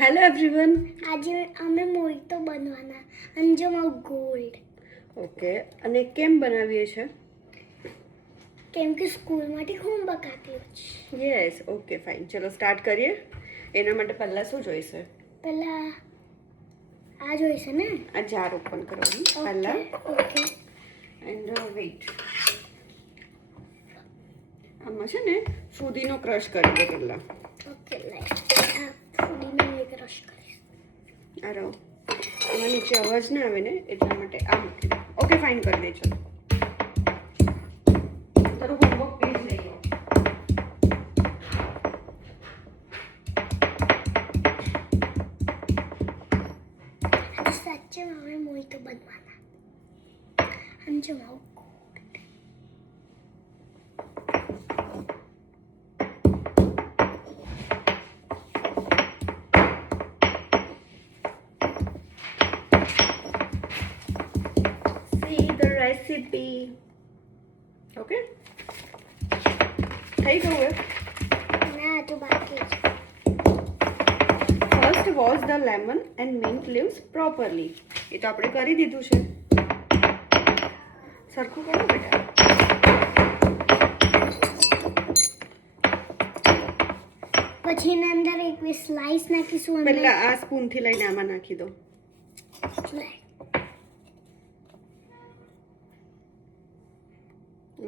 Hello everyone. આજે અમે mojito બનવાના અંજુમ ગોલ્ડ. ઓકે, અને કેમ બનાવીએ છે? કેમ કે સ્કૂલમાંથી હોમવર્ક આપ્યું છે. Yes, okay fine. ચલો સ્ટાર્ટ કરીએ. એના માટે પહેલાં શું જોઈશે? પહેલા આ જોઈશે ને, આ જાર ઓપન કરવાનું પહેલાં. ઓકે એન્ડ વેઇટ, આમાં છે ને ફુદીનો ક્રશ કરી દે પહેલાં. ઓકે લાઈક આ ફૂડીને એક રશ કરીશ. આ રહો, એમાં નીચે અવાજ ના આવે ને એટલા માટે આ મૂકી દો. ઓકે ફાઇન કરી દે. ચલો તારું હોમવર્ક પેજ લઈ લો. સાચે અમે મોહિતો બનવાના અંજુમ ગોલ્ડ. See the recipe. ઓકે, થઈ ગયું હવે. ના તો બાકી છે. First wash the lemon and mint leaves properly. એ તો આપણે કરી દીધું છે. સરખું કરો બેટા. પછી એના અંદર એક બે સ્લાઈસ નાખીશું. પહેલા આ સ્પૂનથી લઈને આમાં નાખી દો.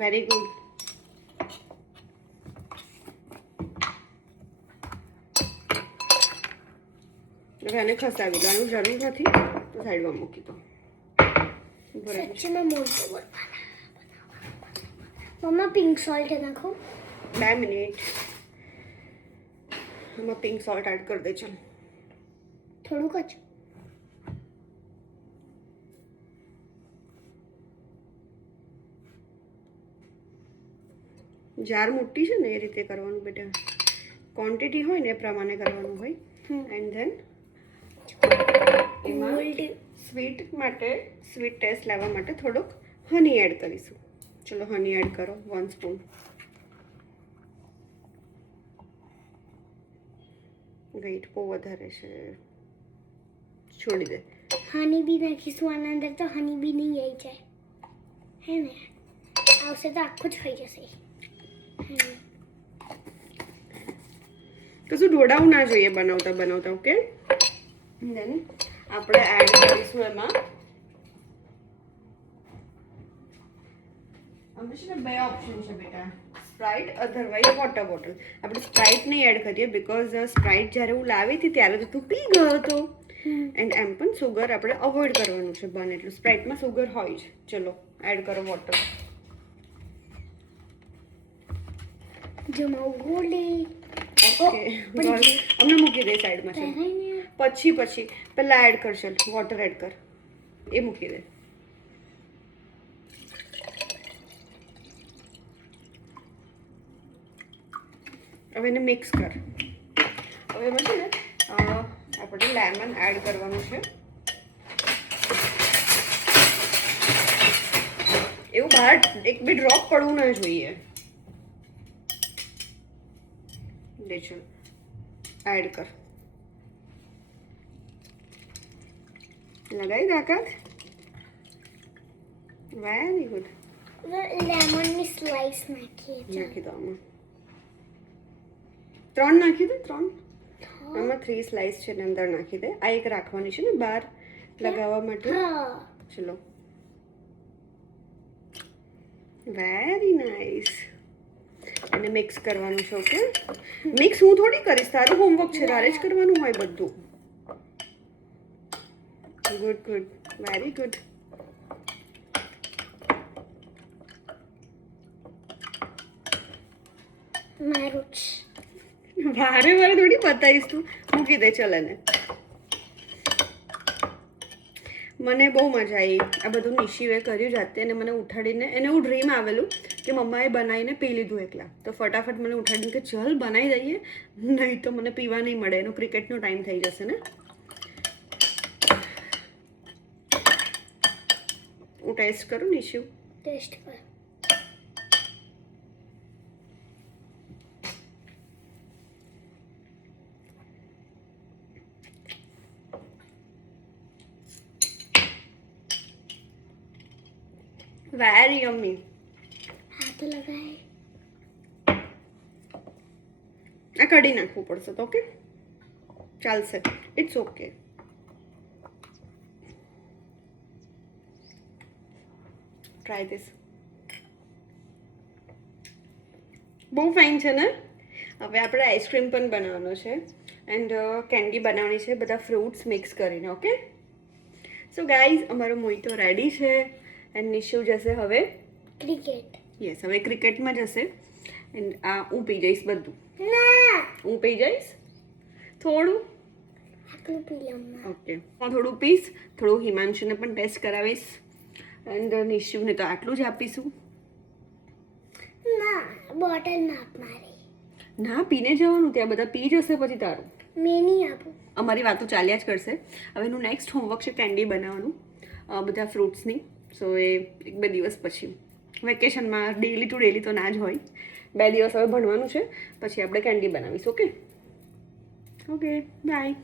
Very good. હવે આને ખસાવી દો. આનું જરૂર નથી તો સાઈડમાં મૂકી દો. સચ્ચીમાં મોહિતો બનવાના. મમ્મા પિંક સોલ્ટ નાખો. 2 મિનિટ. આમાં પિંક સોલ્ટ એડ કરી દે. ચાલ થોડુંક જ. જાર મોટી છે ને એ રીતે કરવાનું બેટા. ક્વોન્ટિટી હોય ને એ પ્રમાણે કરવાનું હોય. એન્ડ ધેન એમાં સ્વીટ ટેસ્ટ લાવવા માટે થોડુંક હની એડ કરીશું. ચલો હની એડ કરો 1 સ્પૂન. વેઇટ બહુ વધારે છે, છોડી દે. હની બી નાખીશું આના અંદર તો હની બી નહીં આવી જાય હે ને. આવશે તો આખું જ થઈ જશે. કશું ઢોળાવું ના જોઈએ બનાવતા બનાવતા. ઓકે, દેન આપણે એડ કરીશું એમાં. અમે છે ને 2 ઓપ્શન છે બેટા, સ્પ્રાઇટ અધરવાઇઝ વોટર બોટલ. આપણે સ્પ્રાઇટ નહીં એડ કરીએ બિકોઝ સ્પ્રાઇટ જ્યારે હું લાવી હતી ત્યારે તો તું પી ગયો હતો. એન્ડ એમ પણ સુગર આપણે અવોઇડ કરવાનું છે બને એટલું. સ્પ્રાઇટમાં સુગર હોય જ. ચલો એડ કરો વોટર. જમાવ ગોળી. ઓકે, અમને મૂકી દે સાઈડમાં છે. પછી પહેલા એડ કરશે વોટર એડ કર. એ મૂકી દે. હવે એને મિક્સ કર. હવે એમાં છે ને આપણે લેમન એડ કરવાનું છે. એવું બહાર એક બી ડ્રોપ પડવું ના જોઈએ. ચલ એડ કર. લગાવી તાકાત. Very good. લેમનની સ્લાઈસ નાખીએ. નાખી દો આમાં. 3 નાખી દે. 3 આમાં 3 સ્લાઈસ છે ને અંદર નાખી દે. આ એક રાખવાની છે ને બહાર લગાવવા માટે. ચલો વેરી નાઇસ. અને મિક્સ કરવાનું છે. ઓકે, મિક્સ હું થોડી કરીશ, તારું હોમવર્ક છે, તારે જ કરવાનું હોય બધું. Good good, very good. મારું જ વારે થોડી બતાવીશ તું. મૂકી દે. ચલ એને. મને બહુ મજા આવી આ બધું નિશીવે કર્યું જાતે. અને મને ઉઠાડીને એને એવું ડ્રીમ આવેલું કે મમ્માએ બનાવીને પી લીધું એકલા. તો ફટાફટ મને ઉઠાડીને કે ચલ બનાવી દઈએ, નહીં તો મને પીવા નહીં મળે. એનો ક્રિકેટનો ટાઈમ થઈ જશે ને. હું ટેસ્ટ કરું નિશુ. ટેસ્ટ કર. Very yummy. હાથ લગાય. આ કઢી નાખવું પડશે તો ઓકે ચાલશે. It's okay. Try this. બહુ ફાઇન છે ને. હવે આપણે આઈસ્ક્રીમ પણ બનાવવાનો છે એન્ડ કેન્ડી બનાવવાની છે બધા ફ્રૂટ્સ મિક્સ કરીને. ઓકે સો ગાઈઝ અમારો મોહિતો રેડી છે એન્ડ નિશુ જશે હવે ક્રિકેટ. યસ હવે ક્રિકેટમાં જશે એન્ડ આ હું પી જઈશ બધું. ના હું પી જઈશ થોડું. આટલું પી લઉં. ઓકે હું થોડું પીશ, થોડું હિમાંશુને પણ ટેસ્ટ કરાવીશ એન્ડ નિશુને તો આટલું જ આપીશું. ના બોટલ માં આપ મારી. ના પીને જવાનું, ત્યાં બધા પી જશે પછી તારું. મેં નહીં આપું. અમારી વાતો ચાલ્યા જ કરશે. હવે એનું નેક્સ્ટ હોમવર્ક છે કેન્ડી બનાવવાનું બધા ફ્રૂટ્સની. સો એ 1-2 દિવસ પછી વેકેશનમાં ડેલી ટુ ડેલી તો ના જ હોય. 2 દિવસ હવે ભણવાનું છે પછી આપણે કેન્ડી બનાવીશું. Okay okay bye.